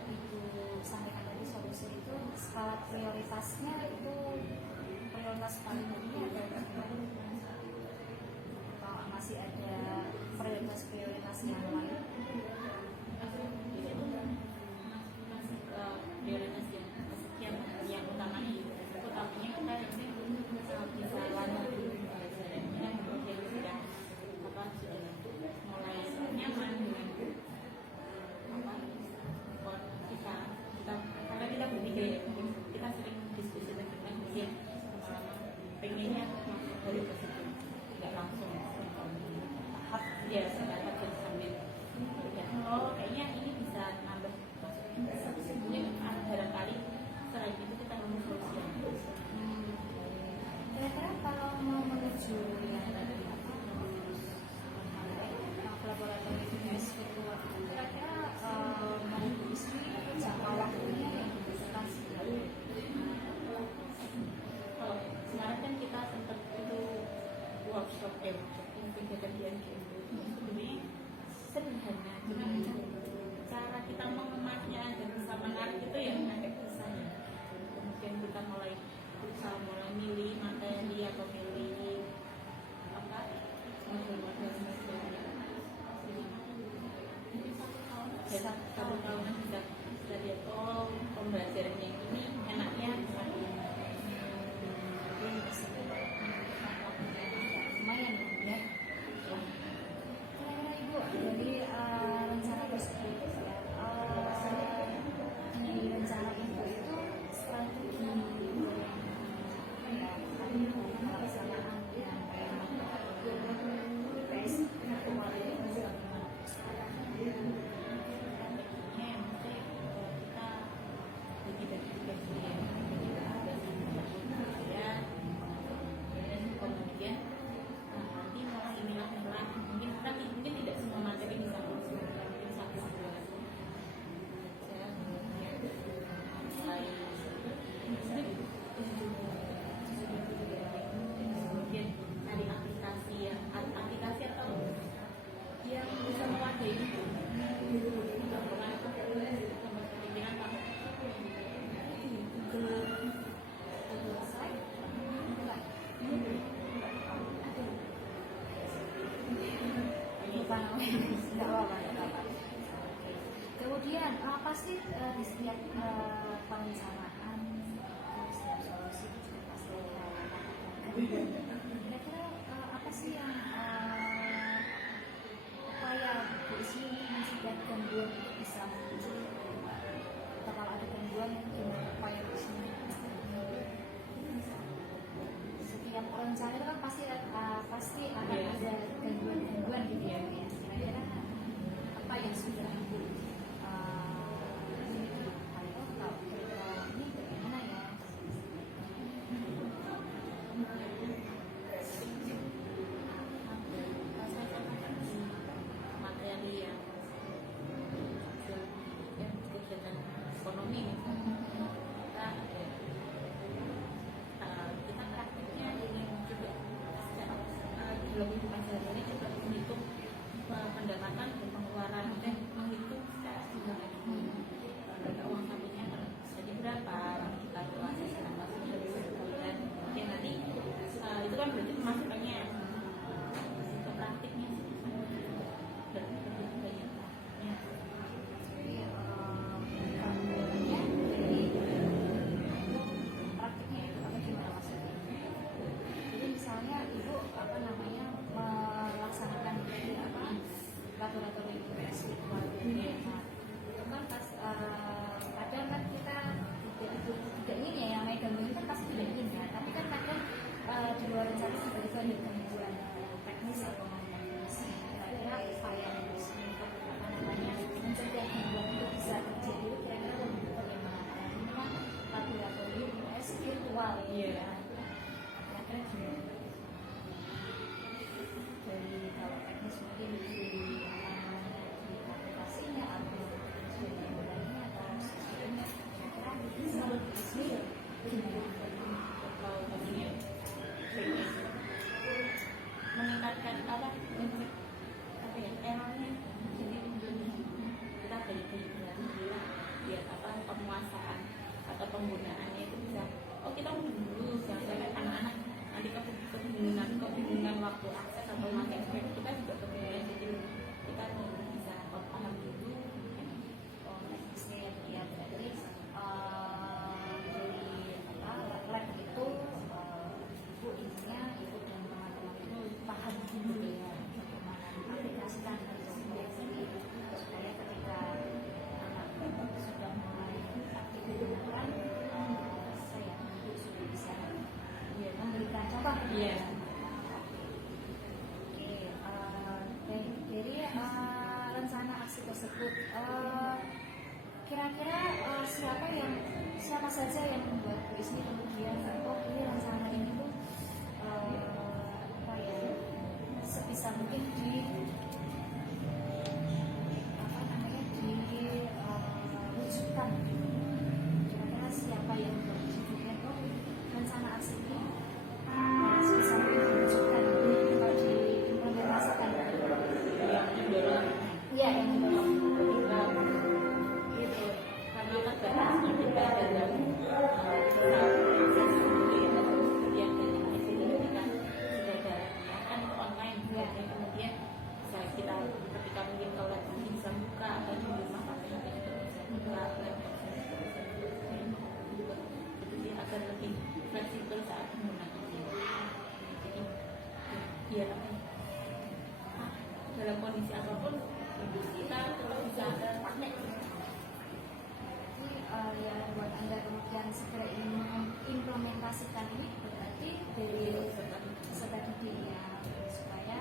Ibu sampaikan tadi, solusi itu skala prioritasnya itu prioritas paling tinggi atau masih ada prioritas yang lain? Masih prioritas yang utamanya utamanya kita ini bisa lanjut pembelajarannya, kemudian sudah mulai nyaman dengan kita karena kita berpikir kita sering diskusi tentang kemudian lama-lama pengennya masuk dari ke situ, nggak langsung tahap dia dapat jadi sambil kayaknya ini bisa nambah mungkin barangkali setelah itu kita nemu solusi. Kira-kira kalau mau menuju yang laboratorium UNES itu, kira-kira mengisi jangka waktunya yang dibutuhkan sebenarnya. Kalau kemarin kan kita sempat itu workshop kegiatan di NGO sebenarnya sederhana, cuma cara kita mengemasnya dan bisa menarik itu yang agak susah ya. Kemudian kita mulai milih materi atau milih model-model dan satu tahunan bisa lihat pembelajaran yang ini enaknya Lumayan ya. Kira-kira Ibu dari rencana tersebut ya, di rencana Ibu itu strategi pelaksanaan yang best mungkin tidak semua materi bisa mungkin satu dua mulai kemudian cari aplikasi atau yang bisa mewadahi itu Kemudian pasti di setiap perencanaan, setiap solusi juga pasti ada. Kira-kira apa sih yang upaya Bu Ismi mencegah gangguan itu bisa muncul? Atau kalau ada gangguan, gimana upaya Bu Ismi? Setiap perencanaan itu kan pasti akan ada gangguan-gangguan gitu ya. Kira-kira apa yang sudah Ibu ini bagaimana ya? materi yang kegiatan ekonomi kita praktiknya ingin juga dalam hidupan sehari-hari juga menghitung pendapatan dan pengeluaran dan menghitung secara sederhana ada uang sakunya jadi berapa kita keluarkan sekarang masuk dari sebulan yang nanti itu kan berarti pemasukannya ke praktiknya dan banyak Praktiknya itu apa gimana maksudnya? Jadi misalnya Ibu melakukan penggunaannya itu bisa, oh kita dulu jangan sampai anak-anak nanti kebingungan waktu akses atau pakai script, kita juga kebingungan, jadi kita bisa paham dulu. Oh, teknisnya ya berarti dari lab itu ibu intinya ibu dan teman-teman itu paham dulu ya bagaimana aplikasikan sendiri supaya ketika anak sudah mulai aktif digunakan saya ibu sudah bisa memberikan contoh. Iya. Oke, dari rencana aksi tersebut kira-kira siapa saja yang membuat Bu Isni kemudian oh ini rencana ini tuh apa ya sebisa mungkin diwujudkan. Kira-kira siapa yang membuat oh rencana aksi ini sebisa mungkin diwujudkan atau diimplementasikan. Iya, yang mendorong. Gitu. Karena kan batasnya kita dalam kemudian dari ketika sudah ada kan itu online, kemudian bisa kita ketika mungkin kalau nanti bisa buka atau di rumah pakai HP bisa buka laptop juga itu dia akan lebih fleksibel saat menggunakannya. Jadi biar dalam kondisi apapun kita tetap bisa pakai. Ya buat Anda kemudian segera ingin mengimplementasikan ini berarti dari peserta didik ya supaya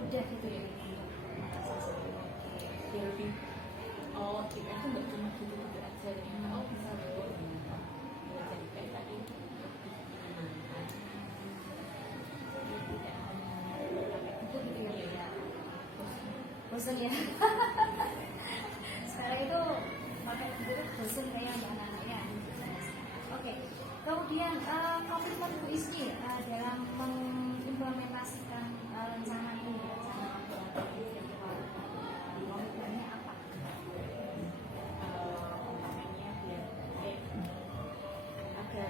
mudah gitu ya untuk mengatasi. Dia lebih kita tuh nggak cuma gitu aja bisa buat jadi kayak tadi Itu gitu ya. Bosan ya. Sekarang itu pakai komputer bosan kayak anak-anaknya. Oke. Kemudian komitmen Bu Isni dalam mengimplementasikan rencana ini, rencana komitmennya apa? namanya biar ada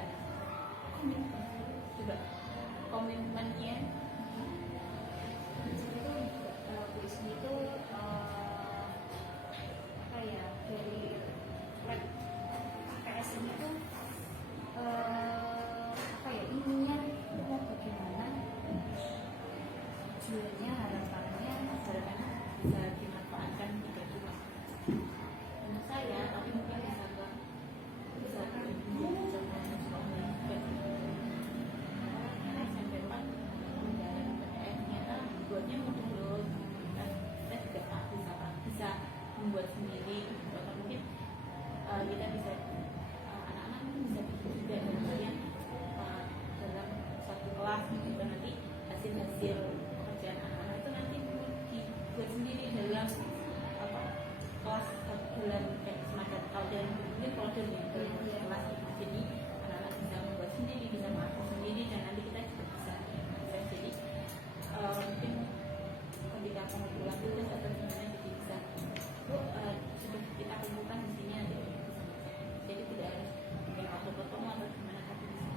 coba komitmennya Jadi itu Bu Isni itu apa ya dari web AKS ini tuh apa ya ininya mau bagaimana tujuannya harapannya asalkan bisa dimanfaatkan tidak cuma untuk saya tapi mungkin bisa ke bisa SMP 4 dan PDF-nya buatnya mudah loh, kan kita juga bisa membuat sendiri atau mungkin kita bisa anak-anak bisa bikin juga dalam kalian dalam satu kelas gitu nanti hasil pekerjaan anak-anak itu nanti dibuat sendiri dalam kelas dalam kayak semacam kalau dalam mungkin folder ya dalam kelas jadi anak-anak bisa membuat sendiri bisa mengakses sendiri dan nanti kita juga bisa jadi mungkin ketika pengumpulan tugas atau gimana jadi bisa sudah kita kumpulkan di sini nanti jadi tidak harus bikin foto-foto atau gimana tapi bisa.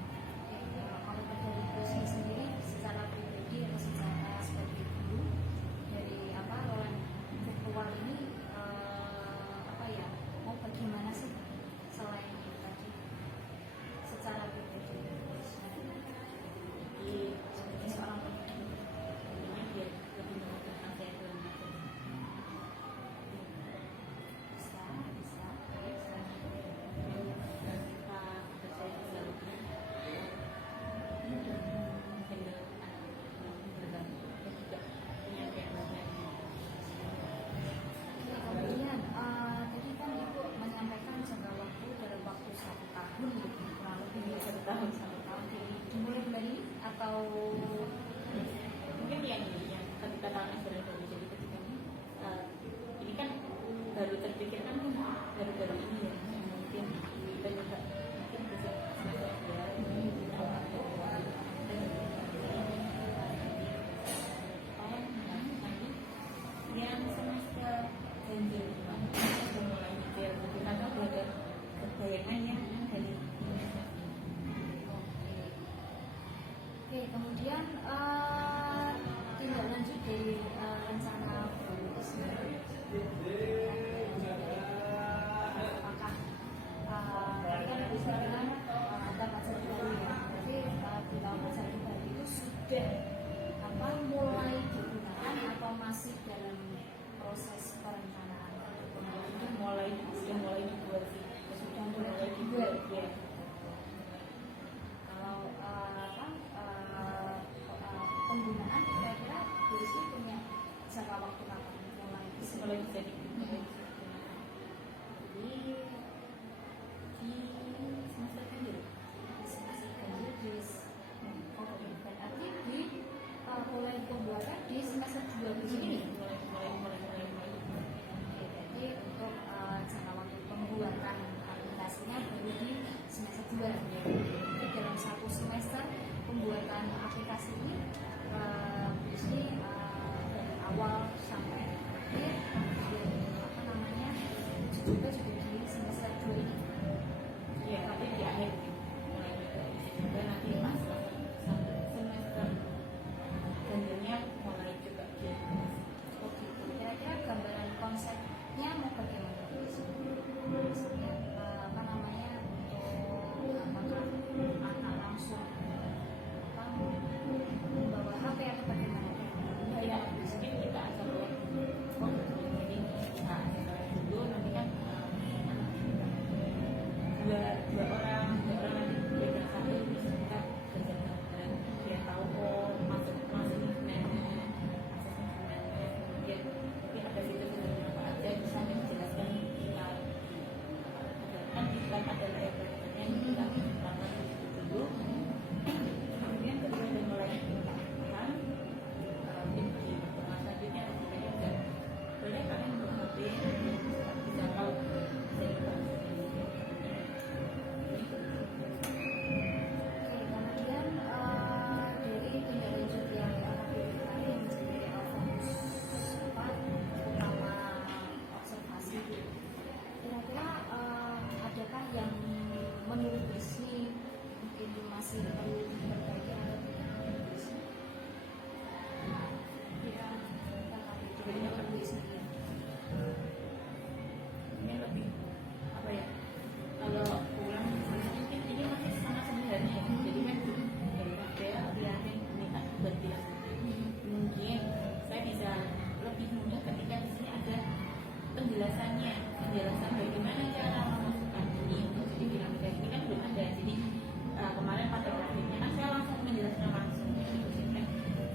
kalau dari Bu Isni sendiri secara pribadi atau secara sebagai guru dari ruang virtual ini apa ya mau bagaimana sih selain itu tadi secara pribadi? coba juga di semester 2 ini. Iya, nanti di akhir mulai juga nanti pas sampai semester ganjilnya mulai juga di Oke, kira-kira gambaran konsepnya mau bagaimana? Misalnya apa namanya untuk apakah anak langsung membawa HP atau bagaimana? ya mungkin kita akan jadi kita akan dulu nanti kan dua orang nanti beda satu terus kita belajar dan dia tahu oh masuk gimana kemudian tapi ada fitur-fitur apa aja bisa dijelaskan kita kan kita ada layer-layernya kita lakukan dulu kemudian ketika udah mulai paham mungkin di pertemuan selanjutnya kita juga boleh kalian untuk bisa tahu bisa dibahas. Oke, kemudian dari tindak lanjut yang akan diberikan yang menjadi fokus utama observasi, kira-kira adakah yang menurut Bisni mungkin masih perlu diperbaiki atau tidak menurut Bisni? Ya, menurut Bisni. Ini lebih apa ya kalau pulang mungkin ini masih sangat sederhana ya jadi kan daripada biarin minta buat bilang mungkin saya bisa lebih mudah ketika di sini ada penjelasan bagaimana cara memasukkan ini untuk jadi piramida ini kan belum ada jadi kemarin pada grafiknya kan saya langsung menjelaskan langsung jadi kan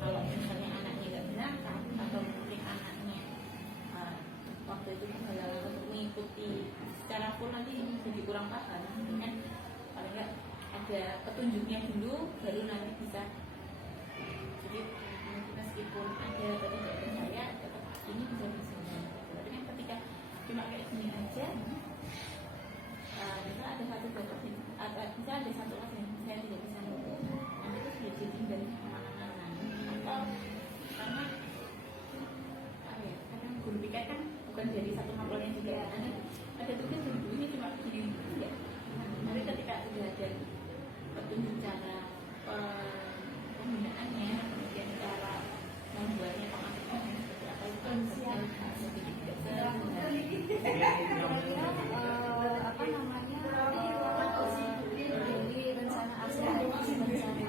kalau misalnya anaknya nggak berangkat atau mungkin anaknya waktu itu kan untuk mengikuti secara full nanti jadi kurang paham kan paling nggak ada petunjuknya dulu baru nanti bisa jadi meskipun ada ketidakpercaya tetap ini bisa bisa tapi kan ketika cuma kayak gini aja bisa ada satu bapak bisa ada satu kelas yang saya tidak bisa nurut nanti itu sudah jadi dari kemana-mana atau karena kadang guru piket kan bukan dari satu mapelnya juga ada tugas dan gurunya cuma begini ya tapi ketika sudah ada petunjuk cara penggunaannya kemudian cara membuatnya pengaturannya seperti apa itu kan sedikit tidak Kira-kira apa namanya dari rencana aksi rencana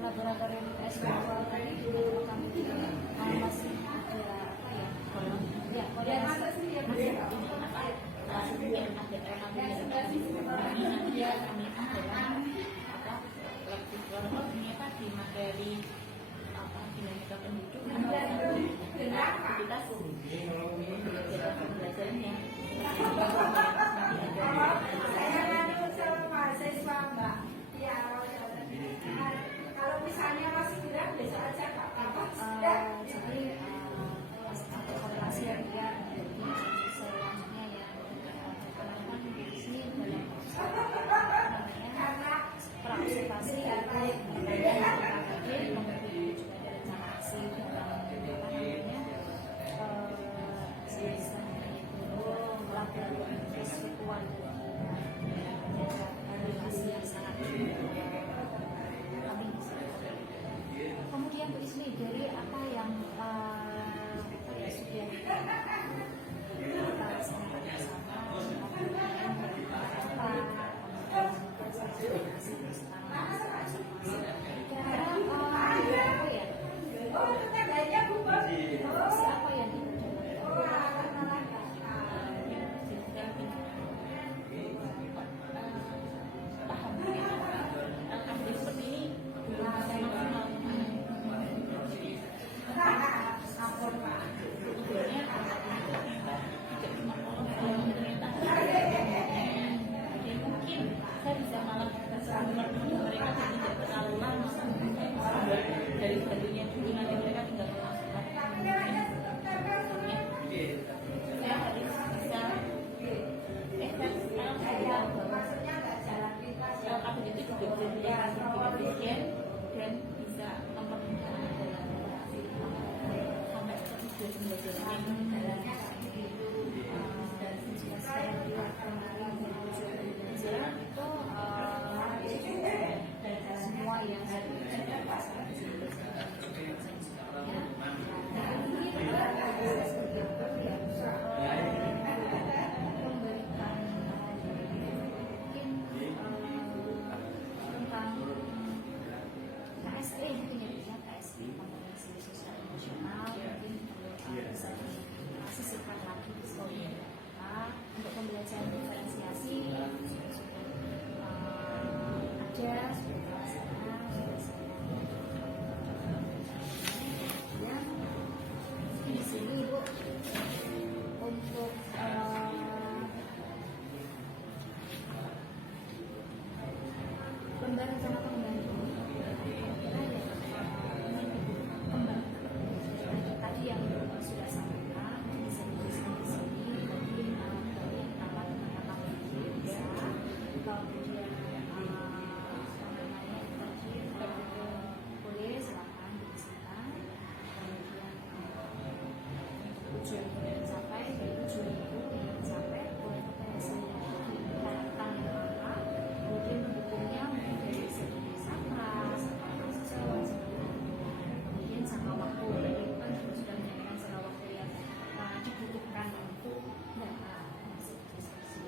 laboratorium tes virtual tadi kami masih ada apa ya? Ya, koordinasi. di materi apa dinamika penduduk aktivitas pembelajarannya mahasiswa Mbak. Ya, kalau misalnya masih bilang besok aja Kak. Jadi ada koordinasi yang dia selanjutnya ya karena di sini dalam namanya praobservasi atau kemudian juga ada rencana aksi dalam Nah, untuk pembelajaran diferensiasi sudah ada sudah terlaksana sudah saya ya. Di sini Ibu untuk pembantu sama pembantu kira-kira ya pembantu tadi yang sudah sampaikan bisa dituliskan di sini mungkin yang pertama tentang bisa kemudian namanya tadi boleh silakan dituliskan kemudian tujuan yang sampai tujuan itu yang sampai boleh kita saya tentang yang mana kemudian mendukungnya dari segi sakras atau mahasiswa kemudian sama waktu itu kan sudah menyediakan sama waktu yang dibutuhkan untuk masuk diskusi.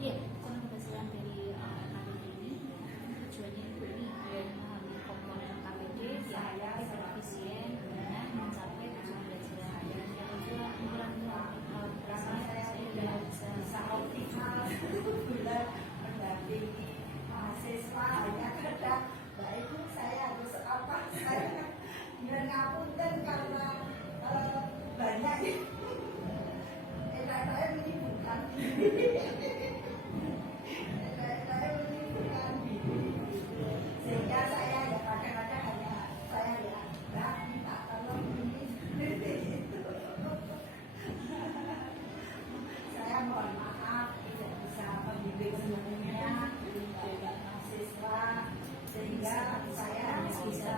Iya, kurang keberhasilan dari KPD ini tujuannya itu ini memahami komponen KPD yang efisien dan mencapai tujuan belajar. Dan yang kedua mengurangi saya bisa optimal bulan mendampingi mahasiswa hanya kadang baik saya harus apa saya ngapunten karena banyak saya menyibukkan sehingga saya ya kadang-kadang hanya saya ya minta tolong ini saya mohon maaf tidak bisa membimbing semuanya dari mahasiswa sehingga saya bisa